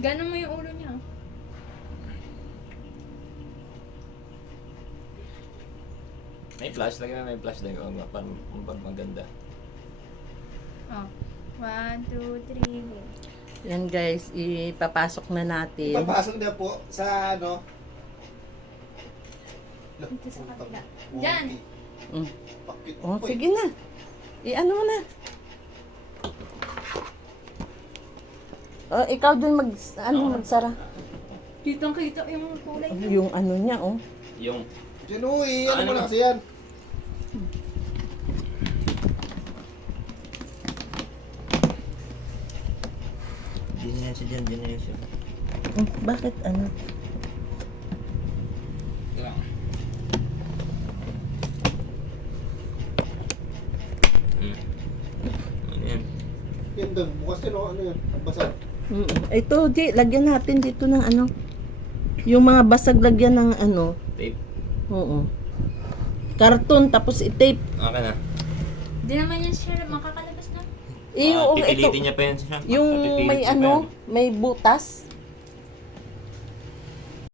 Gano'n mo yung ulo niya. May flash, lagi na may flash din. Para maganda. Oh. 1, 2, 3, go. Yan guys, ipapasok na natin. Ipapasok na po sa ano. Dito sa kabila. Diyan. Mm. Pakit Oh, po sige na. I-ano mo na. Oh, ikaw dun magsara. Kitang kita yung kulay niya. Yung ano niya, oh. Yung Diyan o, ano mo Ano? na kasi yan. generation. Bakit ano? Diba? Ano yan? Yan doon, bukas yun o, ano yan, basa. Ito, di, lagyan natin dito ng ano. Yung mga basag lagyan ng ano. Tape. Oo. Karton, tapos i-tape. Okay na. Di naman yan siya makakalabas na. Yung, ito, Pipilitin niya pa yan siya. yung Pipilit may niya pa ano, yan. may butas.